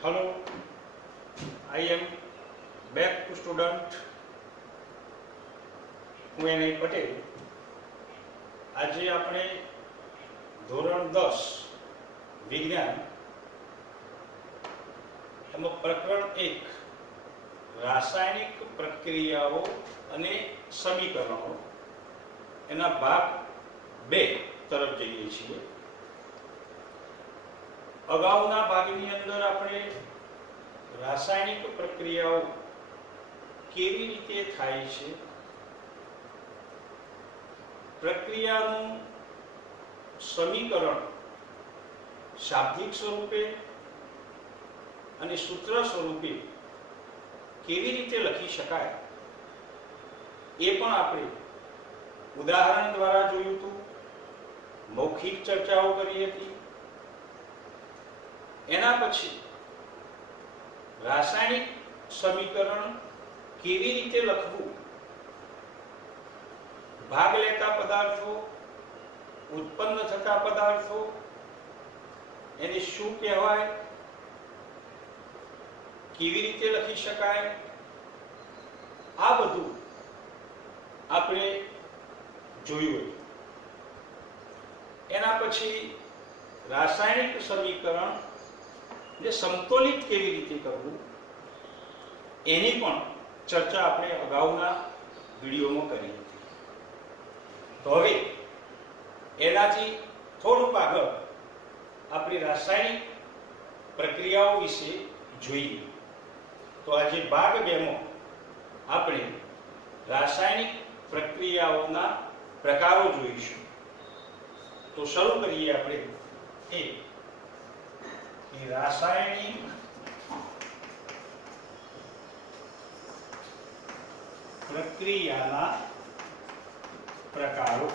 Hello, I am back to student હું પટેલ. આજે આપણે ધોરણ 10 વિજ્ઞાન એમાં પ્રકરણ 1 રાસાયણિક પ્રક્રિયાઓ અને સમીકરણો એના ભાગ 2 તરફ જઈએ છીએ. અગાઉના ભાગની અંદર આપણે રાસાયણિક પ્રક્રિયાઓ કેવી રીતે થાય છે, પ્રક્રિયાનું સમીકરણ શાબ્દિક સ્વરૂપે અને સૂત્ર સ્વરૂપે કેવી રીતે લખી શકાય એ પણ આપણે ઉદાહરણ દ્વારા જોયું હતું, મૌખિક ચર્ચાઓ કરી હતી. એના પછી રાસાયણિક સમીકરણ કેવી રીતે લખવું, ભાગ લેતા પદાર્થો, ઉત્પન્ન થતા પદાર્થો એને શું કહેવાય, કેવી રીતે લખી શકાય, આ બધું આપણે જોયું. એના પછી રાસાયણિક સમીકરણ ને સમતોલિત કેવી રીતે કરવું એની પણ ચર્ચા આપણે અગાઉના વિડીયોમાં કરી હતી. તો હવે એનાથી થોડુંક આગળ આપણે રાસાયણિક પ્રક્રિયાઓ વિશે જોઈએ. તો આજે ભાગ 2 માં આપણે રાસાયણિક પ્રક્રિયાઓના પ્રકારો જોઈશું. તો શરૂ કરીએ આપણે રાસાયણિક પ્રક્રિયાના પ્રકારો.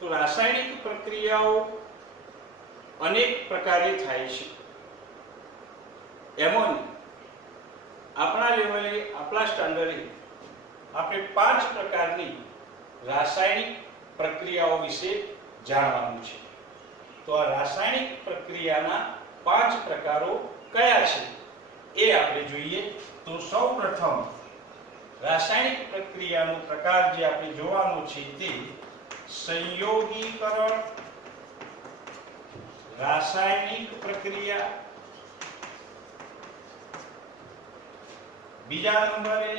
તો રાસાયણિક પ્રક્રિયાઓ અનેક પ્રકારે થાય છે. એમાં આપણા લેવલે, આપણા સ્ટાન્ડર્ડે આપણે 5 પ્રકારની રાસાયણિક પ્રક્રિયાઓ વિશે જાણવાનું છે. તો આ રાસાયણિક પ્રક્રિયાના 5 પ્રકારો કયા છે એ આપણે જોઈએ. તો સૌપ્રથમ રાસાયણિક પ્રક્રિયાનો પ્રકાર જે આપણે જોવાનો છે તે સંયોગીકરણ રાસાયણિક પ્રક્રિયા. બીજા નંબરે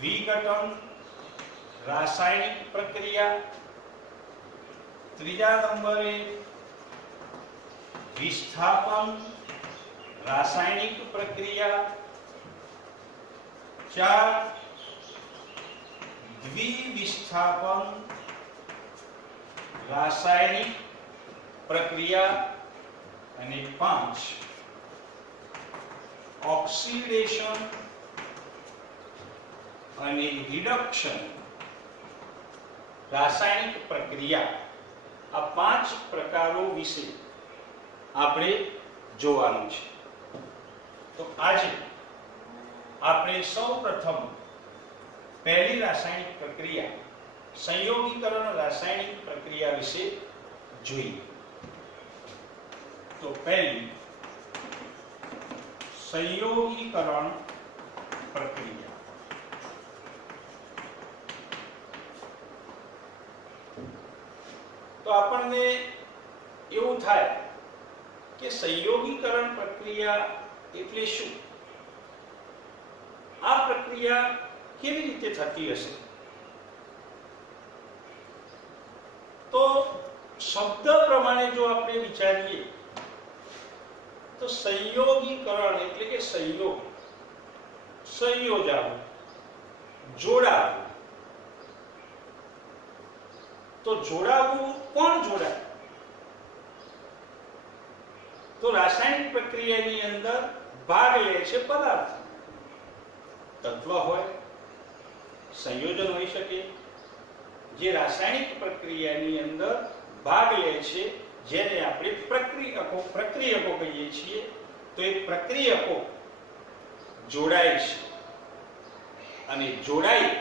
વિઘટન રાસાયણિક પ્રક્રિયા. ત્રીજા નંબરે વિસ્થાપન રાસાયણિક પ્રક્રિયા. 4 દ્વિવિસ્થાપન રાસાયણિક પ્રક્રિયા. અને 5 ઓક્સિડેશન અને રિડક્શન રાસાયણિક પ્રક્રિયા. આ 5 પ્રકારો વિશે આપણે જોવાનું છે. તો આજે આપણે સૌપ્રથમ પહેલી રાસાયણિક પ્રક્રિયા સંયોગીકરણ રાસાયણિક પ્રક્રિયા વિશે જોઈએ. તો પહેલી સંયોગીકરણ પ્રક્રિયા. તો આપણને એવું થાય કે સંયોગીકરણ પ્રક્રિયા એટલે શું, આ પ્રક્રિયા કેવી રીતે થતી હશે. તો શબ્દ પ્રમાણે જો આપણે વિચારીએ તો સંયોગીકરણ એટલે કે સંયોગ, સંયોજાવું, જોડાવું. તો જોડાવું, કોણ જોડાય? તો રાસાયણિક પ્રક્રિયાની અંદર ભાગ લે છે પદાર્થ. તત્વ હોય, સંયોજન હોઈ શકે, જે રાસાયણિક પ્રક્રિયાની અંદર ભાગ લે છે, જેને આપણે પ્રક્રિયકો કહીએ છીએ. તો એ પ્રક્રિયકો જોડાય છે અને જોડાઈ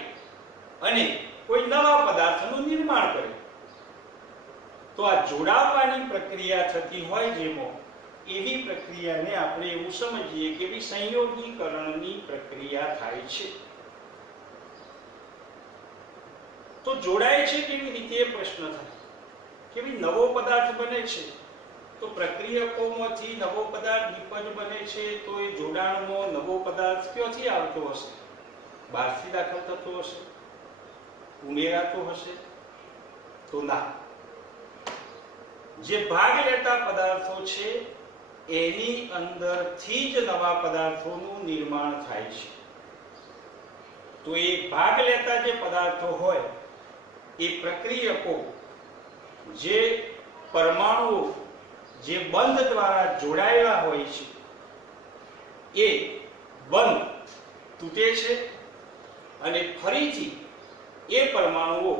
અને કોઈ નવા પદાર્થનું નિર્માણ કરે. તો આ જોડાવાની પ્રક્રિયા થતી હોય જેમાં એવી પ્રક્રિયાને આપણે એવું સમજીએ કે ભઈ સંયોગીકરણની પ્રક્રિયા થાય છે. તો જોડાય છે કેવી રીતે એ પ્રશ્ન થાય કે ભઈ નવો પદાર્થ બને છે તો પ્રક્રિયકોમાંથી નવો પદાર્થ નિપજ બને છે, તો એ જોડાણમાં નવો પદાર્થ ક્યાંથી આવતો હશે? બહારથી દાખલ થતો હશે, ઉમેરાતો હશે? તો ના, જે ભાગ લેતા પદાર્થો છે એની અંદરથી જ નવા પદાર્થોનું નિર્માણ થાય છે. તો એ ભાગ લેતા જે પદાર્થો હોય એ પ્રક્રિયકો જે પરમાણુઓ જે બંધ દ્વારા જોડાયેલા હોય છે એ બંધ તૂટે છે અને ફરીથી એ પરમાણુઓ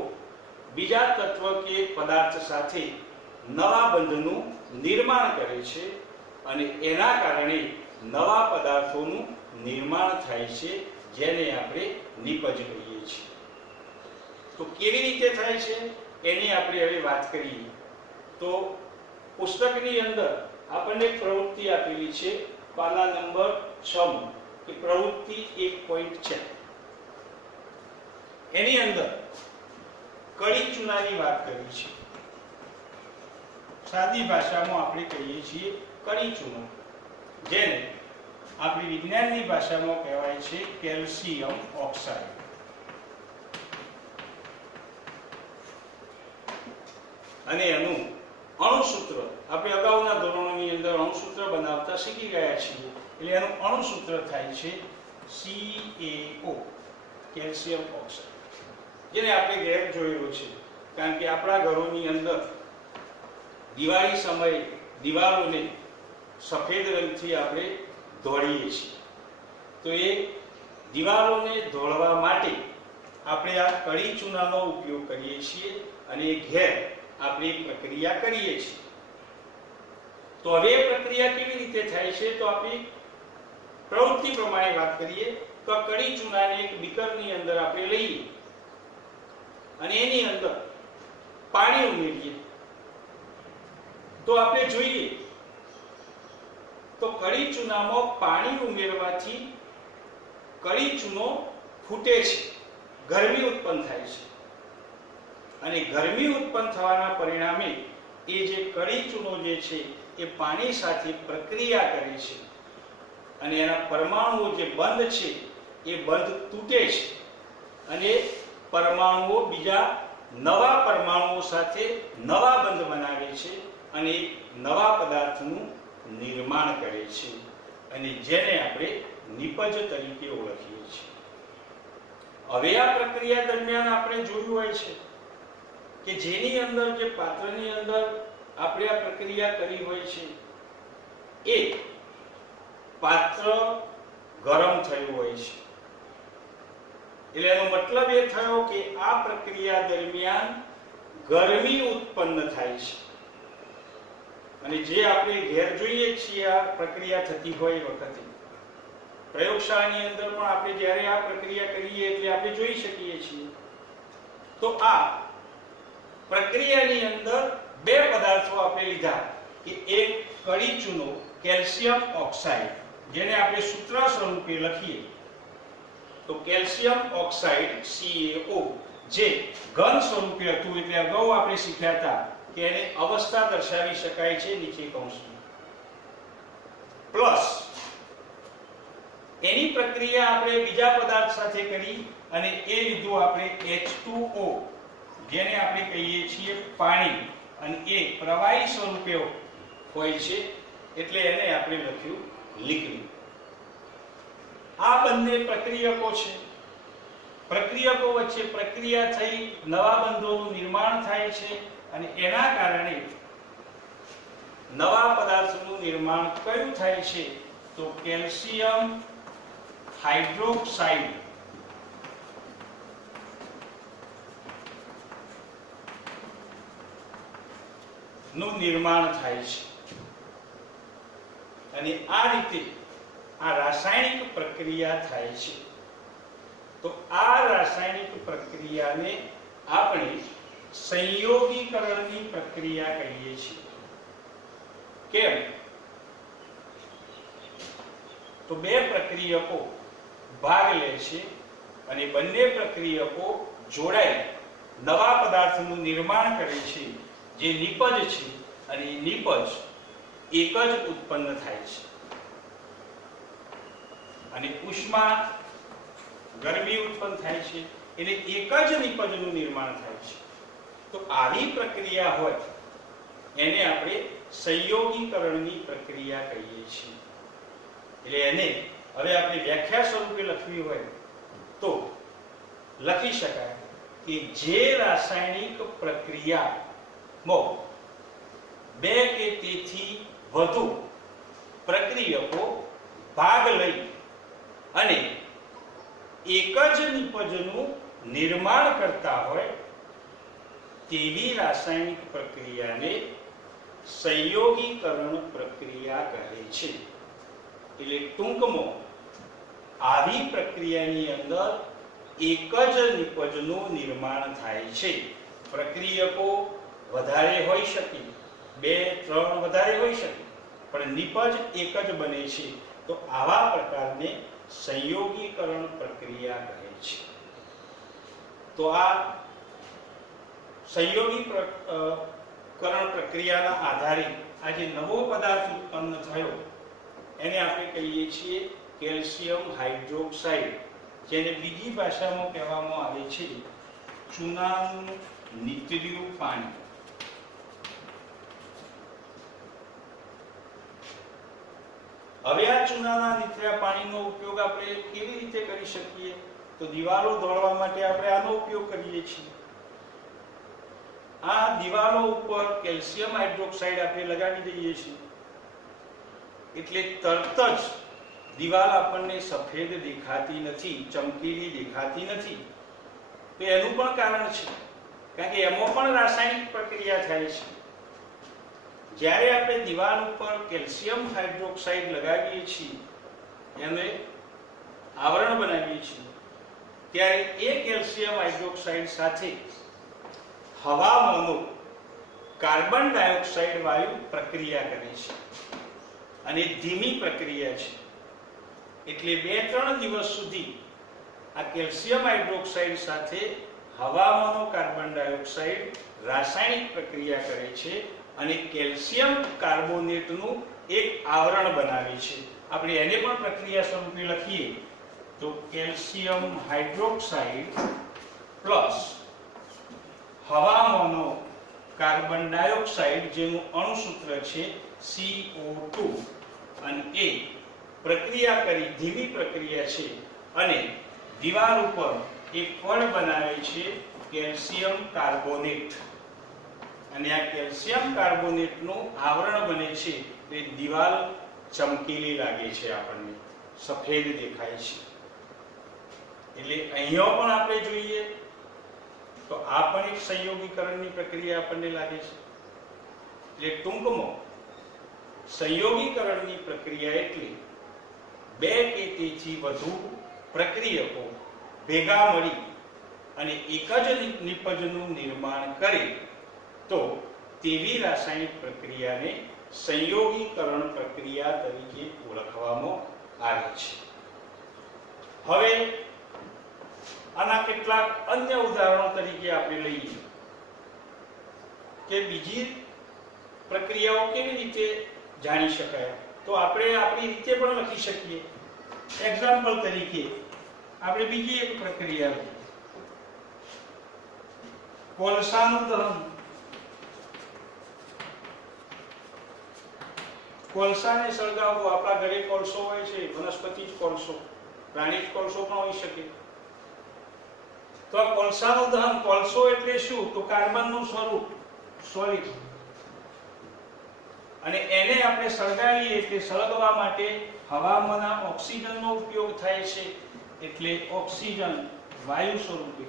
બીજા તત્વ કે પદાર્થ સાથે નવા બંધનું નિર્માણ કરે છે અને એના કારણે નવા પદાર્થોનું નિર્માણ થાય છે, જેને આપણે નિપજ કહીએ છીએ. તો કેવી રીતે થાય છે એની આપણે હવે વાત કરીએ. તો પુસ્તકની અંદર આપણને પ્રવૃત્તિ આપેલી છે પાના નંબર 6 કે પ્રવૃત્તિ 1.4. એની અંદર કળી ચૂનાની વાત કરી છે. સાદી ભાષામાં આપણે કહીએ છીએ કળી ચૂનો, જેને આપણી વિજ્ઞાનની ભાષામાં કહેવાય છે કેલ્શિયમ ઓક્સાઇડ. અને એનું અણુસૂત્ર આપણે અગાઉના ધોરણોની અંદર અણુસૂત્ર બનાવતા શીખી ગયા છીએ. એટલે એનું અણુસૂત્ર થાય છે CaO, કેલ્શિયમ ઓક્સાઇડ, જેને આપણે ઘેર જોયેલું છે. કારણ કે આપણા ઘરોની અંદર દિવાળી સમયે દિવાલોને સફેદ રંગથી આપણે ધોળીએ છીએ. તો એ દિવાલોને ધોળવા માટે આપણે આ કળી ચૂનાનો ઉપયોગ કરીએ છીએ અને ઘેર આપણે પ્રક્રિયા કરીએ છીએ. તો હવે પ્રક્રિયા કેવી રીતે થાય છે? તો આપણે પ્રવૃત્તિ પ્રમાણે વાત કરીએ તો કળી ચૂનાને એક બીકરની અંદર આપણે લઈએ અને એની અંદર પાણી ઉમેરીએ. તો આપણે જોઈએ તો કળી ચૂનામાં પાણી ઉમેરવાથી કળી ચૂનો ફૂટે છે, ગરમી ઉત્પન્ન થાય છે અને ગરમી ઉત્પન્ન થવાના પરિણામે એ જે કળી ચૂનો જે છે એ પાણી સાથે પ્રક્રિયા કરે છે અને એના પરમાણુઓ જે બંધ છે એ બંધ તૂટે છે અને પરમાણુઓ બીજા નવા પરમાણુઓ સાથે નવા બંધ બનાવે છે અને નવા પદાર્થનું નિર્માણ કરે છે અને જેને આપણે નિપજ તરીકે ઓળખીએ છીએ. હવે આ પ્રક્રિયા દરમિયાન આપણે જોયું હોય છે કે જેની અંદર જે પાત્રની અંદર આપણે આ પ્રક્રિયા કરી હોય છે એ પાત્ર ગરમ થયું હોય છે. એટલે એનો મતલબ એ થયો કે આ પ્રક્રિયા દરમિયાન ગરમી ઉત્પન્ન થાય છે અને જે આપણે ઘેર જોઈએ છીએ આ પ્રક્રિયા થતી હોય વખતે પ્રયોગશાળાની અંદર પણ આપણે જ્યારે આ પ્રક્રિયા કરીએ એટલે આપણે જોઈ શકીએ છીએ. તો આ પ્રક્રિયાની અંદર બે પદાર્થો આપણે લીધા કે એક કળી ચૂનો કેલ્શિયમ ઓક્સાઇડ, જેને આપણે સૂત્ર સ્વરૂપે લખીએ તો કેલ્શિયમ ઓક્સાઇડ CaO, જે ઘન સ્વરૂપે હતું. એટલે અગાઉ આપણે શીખ્યા હતા કે એને અવસ્થા દર્શાવી શકાય છે નીચે કૌંસમાં, પ્લસ એની પ્રક્રિયા આપણે બીજા પદાર્થ સાથે કરી અને એ લીધું આપણે H2O, જેને આપણે કહીએ છીએ પાણી, અને એ પ્રવાહી સ્વરૂપે હોય છે એટલે એને આપણે લખ્યું લિક્વિડ. આ બંને પ્રક્રિયકો છે. પ્રક્રિયકો વચ્ચે પ્રક્રિયા થઈ નવા બંધોનું નિર્માણ થાય છે અને એના કારણે નવા પદાર્થનું નિર્માણ કયું થાય છે? તો કેલ્શિયમ હાઇડ્રોક્સાઇડ નું નિર્માણ થાય છે. અને આ રીતે આ રાસાયણિક પ્રક્રિયા થાય છે. તો આ રાસાયણિક પ્રક્રિયાને આપણે સંયોગીકરણની પ્રક્રિયા કહીએ છીએ. કેમ? તો બે પ્રક્રિયકો ભાગ લે છે અને બંને પ્રક્રિયકો જોડાઈ નવા પદાર્થનું નિર્માણ કરે છે, જે નિપજ છે, અને નિપજ એક જ ઉત્પન્ન થાય છે. અને ઉષ્મા, ગરમી ઉત્પન્ન થાય છે, એટલે એક જ નિપજનું નિર્માણ થાય છે. તો આવી પ્રક્રિયા હોય એને આપણે સંયોગીકરણની પ્રક્રિયા કહીએ છીએ. એટલે એને હવે આપણે વ્યાખ્યા સ્વરૂપે લખવી હોય તો લખી શકાય કે જે રાસાયણિક પ્રક્રિયામાં બે કે તેથી વધુ પ્રક્રિયકો ભાગ લઈ અને એક જ નિપજનું નિર્માણ કરતા હોય તેવી રાસાયણિક પ્રક્રિયાને સંયોગીકરણ પ્રક્રિયા કહે છે. એટલે ટૂંકમાં આવી પ્રક્રિયાની અંદર એક જ નિપજનું નિર્માણ થાય છે. પ્રક્રિયકો વધારે હોઈ શકે, 2-3 વધારે હોઈ શકે, પણ નિપજ એક જ બને છે. તો આવા પ્રકારને સંયોગીકરણ પ્રક્રિયા કહે છે. તો આ સંયોગીકરણ પ્રક્રિયાના આધારે આ જે નવો પદાર્થ ઉત્પન્ન થયો એને આપણે કહીએ છીએ કેલ્શિયમ હાઇડ્રોક્સાઇડ, જેને બીજી ભાષામાં કહેવામાં આવે છે ચૂનાનું નીતર્યું પાણી. હવે આ ચૂનાના નીતર્યા પાણીનો ઉપયોગ આપણે કેવી રીતે કરી શકીએ? તો દિવાલો દોડવા માટે આપણે આનો ઉપયોગ કરીએ છીએ. આ દિવાલો ઉપર કેલ્શિયમ હાઇડ્રોક્સાઇડ આપણે લગાવી દઈએ છીએ એટલે તરત જ દિવાલ આપણને સફેદ દેખાતી નથી, ચમકીલી દેખાતી નથી. તો એનું પણ કારણ છે, કારણ કે એમાં પણ રાસાયણિક પ્રક્રિયા થાય છે. જ્યારે આપણે દિવાલ ઉપર કેલ્શિયમ હાઇડ્રોક્સાઇડ લગાવીએ છીએ, એને આવરણ બનાવીએ છીએ, ત્યારે એ કેલ્શિયમ હાઇડ્રોક્સાઇડ સાથે હવામાંનો કાર્બન ડાયોક્સાઇડ વાયુ પ્રક્રિયા કરે છે અને ધીમી પ્રક્રિયા છે. એટલે 2-3 દિવસ સુધી આ કેલ્શિયમ હાઇડ્રોક્સાઇડ સાથે હવામાંનો કાર્બન ડાયોક્સાઇડ રાસાયણિક પ્રક્રિયા કરે છે અને કેલ્શિયમ કાર્બોનેટનું એક આવરણ બનાવે છે. આપણે એને પણ પ્રક્રિયા સ્વરૂપે લખીએ તો કેલ્શિયમ હાઇડ્રોક્સાઇડ પ્લસ હવામાંનો કાર્બન ડાયોક્સાઇડ, જેનું અણુસૂત્ર છે CO2, અને એ પ્રક્રિયા કરી ધીમી પ્રક્રિયા છે અને દિવાલ ઉપર એક પડ બનાવે છે કેલ્શિયમ કાર્બોનેટ. અને આ કેલ્શિયમ કાર્બોનેટનું આવરણ બને છે તે દિવાલ ચમકીલી લાગે છે, આપણને સફેદ દેખાય છે. એટલે અહીંયા પણ આપણે જોઈએ તો આ પણ એક સંયોગીકરણની પ્રક્રિયા આપણને લાગે છે. એટલે ટૂંકમાં સંયોગીકરણની પ્રક્રિયા એટલે બે કે તેથી વધુ પ્રક્રિયકો ભેગા મળી અને એક જ નિપજનું નિર્માણ કરે તો તેવી રાસાયણિક પ્રક્રિયાને સંયોગીકરણ પ્રક્રિયા તરીકે ઓળખવામાં આવે છે. હવે આના કેટલાક અન્ય ઉદાહરણો તરીકે આપણે લઈએ કે બીજી પ્રક્રિયાઓ કેવી રીતે જાણી શકાય, તો આપણે આપણી રીતે પણ લખી શકીએ. એક્ઝામ્પલ તરીકે આપણે બીજી એક પ્રક્રિયા લઈએ, કોલસાનું દહન. કોલસાને સળગાવવો, આપણા ઘરે કોલસો હોય છે, વનસ્પતિ કોલસો, પ્રાણીજ કોલસો પણ હોઈ શકે. તો આ કોલસાનું દહન, કોલસો એટલે શું? તો કાર્બનનું સ્વરૂપ, સોલિડ, અને એને આપણે સળગાવીએ એટલે સળગવા માટે હવામાંના ઓક્સિજનનો ઉપયોગ થાય છે, એટલે ઓક્સિજન વાયુ સ્વરૂપે.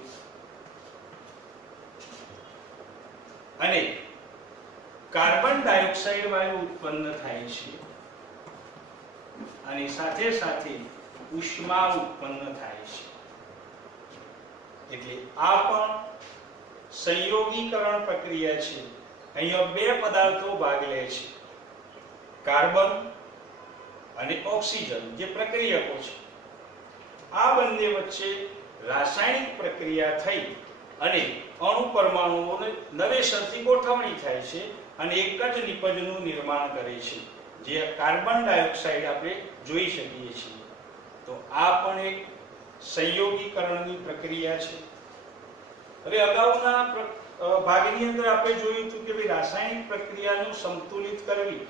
અને કાર્બન ડાયોક્સાઇડ વાયુ ઉત્પન્ન થાય છે અને સાથે સાથે ઉષ્મા ઉત્પન્ન થાય છે. એટલે આ પણ સંયોગીકરણ પ્રક્રિયા છે. અહીંયા બે પદાર્થો ભાગ લે છે, કાર્બન અને ઓક્સિજન જે પ્રક્રિયકો છે. આ બંને વચ્ચે રાસાયણિક પ્રક્રિયા થઈ અને અણુ પરમાણુઓને નવેસરથી ગોઠવણી થાય છે અને એક જ નિપજનું નિર્માણ કરે છે, જે કાર્બન ડાયોક્સાઇડ આપણે જોઈ શકીએ છીએ. તો આ પણ એક સંયોગીકરણની પ્રક્રિયા છે. હવે અગાઉના ભાગની અંદર આપણે જોયું હતું કે ભાઈ રાસાયણિક પ્રક્રિયાનું સંતુલિત કરવી,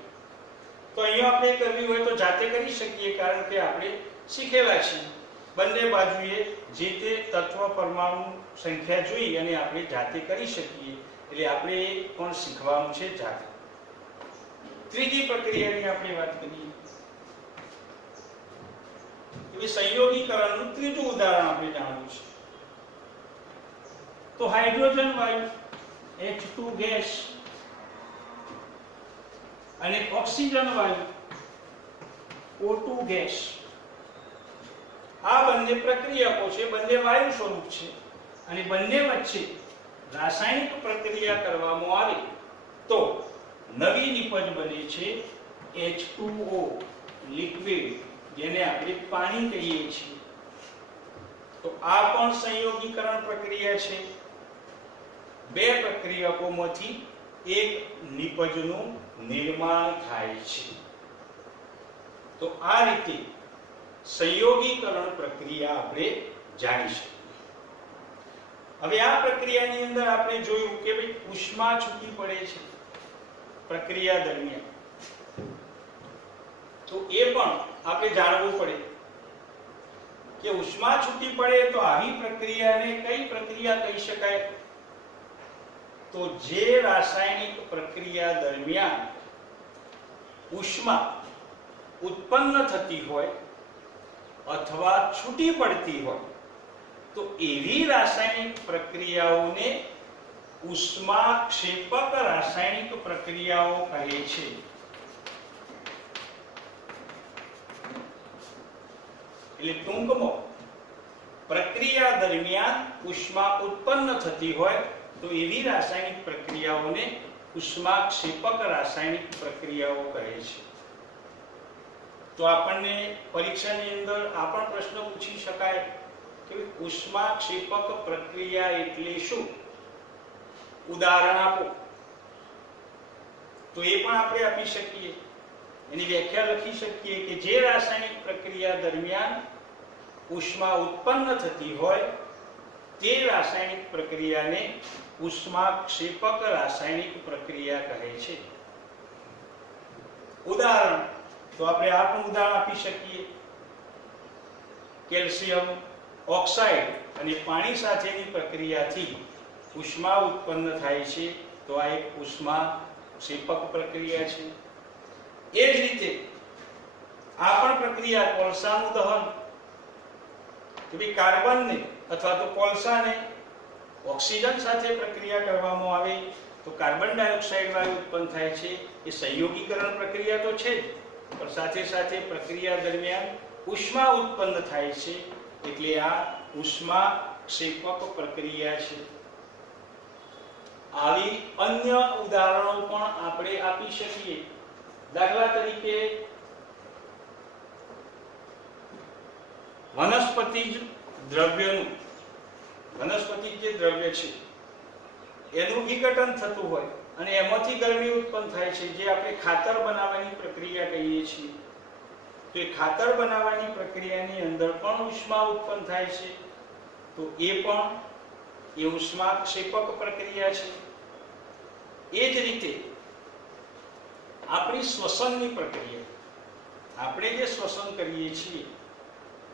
તો અહીંયા આપણે કરવી હોય તો જાતે કરી શકીએ, કારણ કે આપણે શીખેલા છીએ. બંને બાજુએ જે તે તત્વ પરમાણુ સંખ્યા જોઈ અને આપણે જાતે કરી શકીએ, એટલે આપણે પણ શીખવાનું છે જાતે. ત્રીજી પ્રક્રિયાની આપણે વાત કરીએ, એવી સંયોગીકરણનું ત્રીજું ઉદાહરણ આપણે જાણવું છે. તો હાઇડ્રોજન વાયુ H2 ગેસ અને ઓક્સિજન વાયુ O2 ગેસ, આ બંને પ્રક્રિયકો છે, બંને વાયુ સ્વરૂપ છે અને બંને વચ્ચે રાસાયણિક પ્રક્રિયા કરવામાં આવે તો નવી નિપજ બને છે H2O લિક્વિડ, જેને આપણે પાણી કહીએ છીએ. તો આ પણ સંયોગીકરણ પ્રક્રિયા છે. બે પ્રક્રિયકોમાંથી એક નિપજનું નિર્માણ થાય છે. તો આ રીતે સંયોગીકરણ પ્રક્રિયા આપણે જાણી શકીએ. હવે આ પ્રક્રિયાની અંદર આપણે જોયું કે ભાઈ ઉષ્મા છૂટી પડે છે પ્રક્રિયા દરમિયાન, તો એ પણ આપણે જાણવું પડે કે ઉષ્મા છૂટી પડે તો આવી પ્રક્રિયાને કઈ પ્રક્રિયા કહી શકાય. તો જે રાસાયણિક પ્રક્રિયા દરમિયાન ઉષ્મા ઉત્પન્ન થતી હોય અથવા છૂટી પડતી હોય, તો એવી રાસાયણિક પ્રક્રિયાઓને ઉષ્માક્ષેપક રાસાયણિક પ્રક્રિયાઓ કહે છે. એટલે ટૂંકમાં પ્રક્રિયા દરમિયાન ઉષ્મા ઉત્પન્ન થતી હોય તો એવી રાસાયણિક પ્રક્રિયાઓને ઉષ્માક્ષેપક રાસાયણિક પ્રક્રિયાઓ કહે છે. તો આપણને પરીક્ષાની અંદર આ પણ પ્રશ્ન પૂછી શકાય કે ઉષ્માક્ષેપક પ્રક્રિયા એટલે શું, ઉદાહરણ આપો. તો એ પણ આપણે આપી શકીએ. એની વ્યાખ્યા લખી શકીએ કે જે રાસાયણિક પ્રક્રિયા દરમિયાન ઉષ્મા ઉત્પન્ન થતી હોય તે રાસાયણિક પ્રક્રિયાને ઉષ્માક્ષેપક રાસાયણિક પ્રક્રિયા કહે છે. ઉદાહરણ તો આપણે આ પણ ઉદાહરણ આપી શકીએ. કેલ્શિયમ ઓક્સાઇડ અને પાણી સાથેની પ્રક્રિયાથી ઉષ્મા ઉત્પન્ન થાય છે, તો આ એક ઉષ્માક્ષેપક પ્રક્રિયા છે. એ જ રીતે આ પણ પ્રક્રિયા કોલસાનું દહન, કે ભાઈ કાર્બનને અથવા તો કોલસાને ઓક્સિજન સાથે પ્રક્રિયા કરવામાં આવે તો કાર્બન ડાયોક્સાઇડ વાયુ ઉત્પન્ન થાય છે. એ સંયોગીકરણ પ્રક્રિયા તો છે જ, પણ સાથે સાથે પ્રક્રિયા દરમિયાન ઉષ્મા ઉત્પન્ન થાય છે, એટલે આ ઉષ્માક્ષેપક પ્રક્રિયા છે. આવી અન્ય ઉદાહરણો પણ આપણે આપી શકીએ. દાખલા તરીકે વનસ્પતિજ દ્રવ્યનું, વનસ્પતિ જે દ્રવ્ય છે એનું વિઘટન થતું હોય અને એમાંથી ગરમી ઉત્પન્ન થાય છે, જે આપણે ખાતર બનાવવાની પ્રક્રિયા કહીએ છીએ. તો એ ખાતર બનાવવાની પ્રક્રિયાની અંદર પણ ઉષ્મા ઉત્પન્ન થાય છે, તો એ પણ એ ઉષ્માક્ષેપક પ્રક્રિયા છે. એ જ રીતે આપણી શ્વસનની પ્રક્રિયા, આપણે જે શ્વસન કરીએ છીએ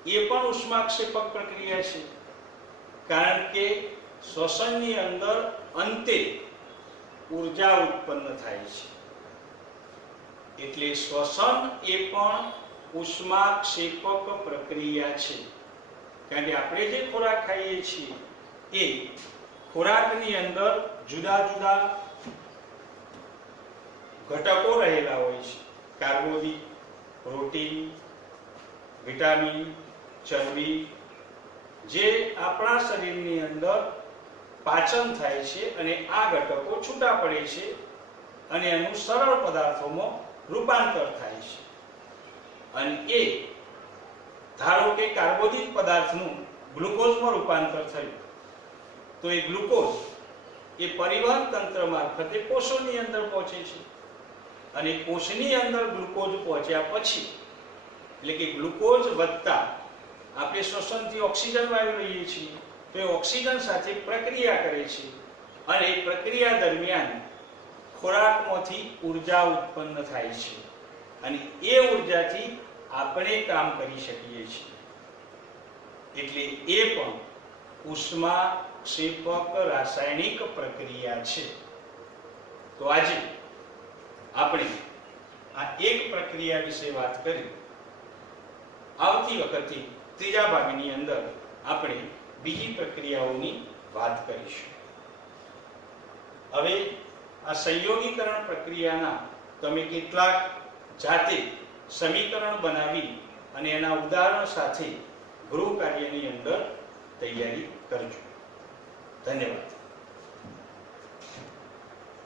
એ પણ ઉષ્માક્ષેપક પ્રક્રિયા છે, કારણ કે શ્વસનની અંદર અંતે ઊર્જા ઉત્પન્ન થાય છે. એટલે શ્વસન એ પણ ઉષ્માક્ષેપક પ્રક્રિયા છે, કારણ કે આપણે જે ખોરાક ખાઈએ છીએ એ ખોરાકની અંદર જુદા જુદા ઘટકો રહેલા હોય છે. કાર્બોદિત, પ્રોટીન, વિટામિન, ચરબી, જે આપણા શરીરની અંદર પાચન થાય છે અને આ ઘટકો છૂટા પડે છે અને એનું સરળ પદાર્થોમાં રૂપાંતર થાય છે. અને એ ધારો કે કાર્બોદિત પદાર્થનું ગ્લુકોઝમાં રૂપાંતર થયું તો એ ગ્લુકોઝ એ પરિવહન તંત્ર મારફતે કોષોની અંદર પહોંચે છે અને કોષની અંદર ગ્લુકોઝ પહોંચ્યા પછી એટલે કે ગ્લુકોઝ વધતા આપણે શ્વસનથી ઓક્સિજન વાયુ લઈએ છીએ તો એ ઓક્સિજન સાથે પ્રક્રિયા કરે છે અને એ પ્રક્રિયા દરમિયાન ખોરાકમાંથી ઉર્જા ઉત્પન્ન થાય છે અને એ ઉર્જાથી આપણે કામ કરી શકીએ છીએ. એટલે એ પણ ઉષ્માક્ષેપક રાસાયણિક પ્રક્રિયા છે. તો આજે આપણે આ એક પ્રક્રિયા વિશે વાત કરી. આવતી વખતે ત્રીજા ભાગની અંદર આપણે બીજી પ્રક્રિયાઓની વાત કરીશું. હવે આ સંયોગીકરણ પ્રક્રિયાના તમે કેટલાક જાતે સમીકરણ બનાવી અને એના ઉદાહરણો સાથે ગૃહ કાર્યની અંદર તૈયારી કરજો. ધન્યવાદ.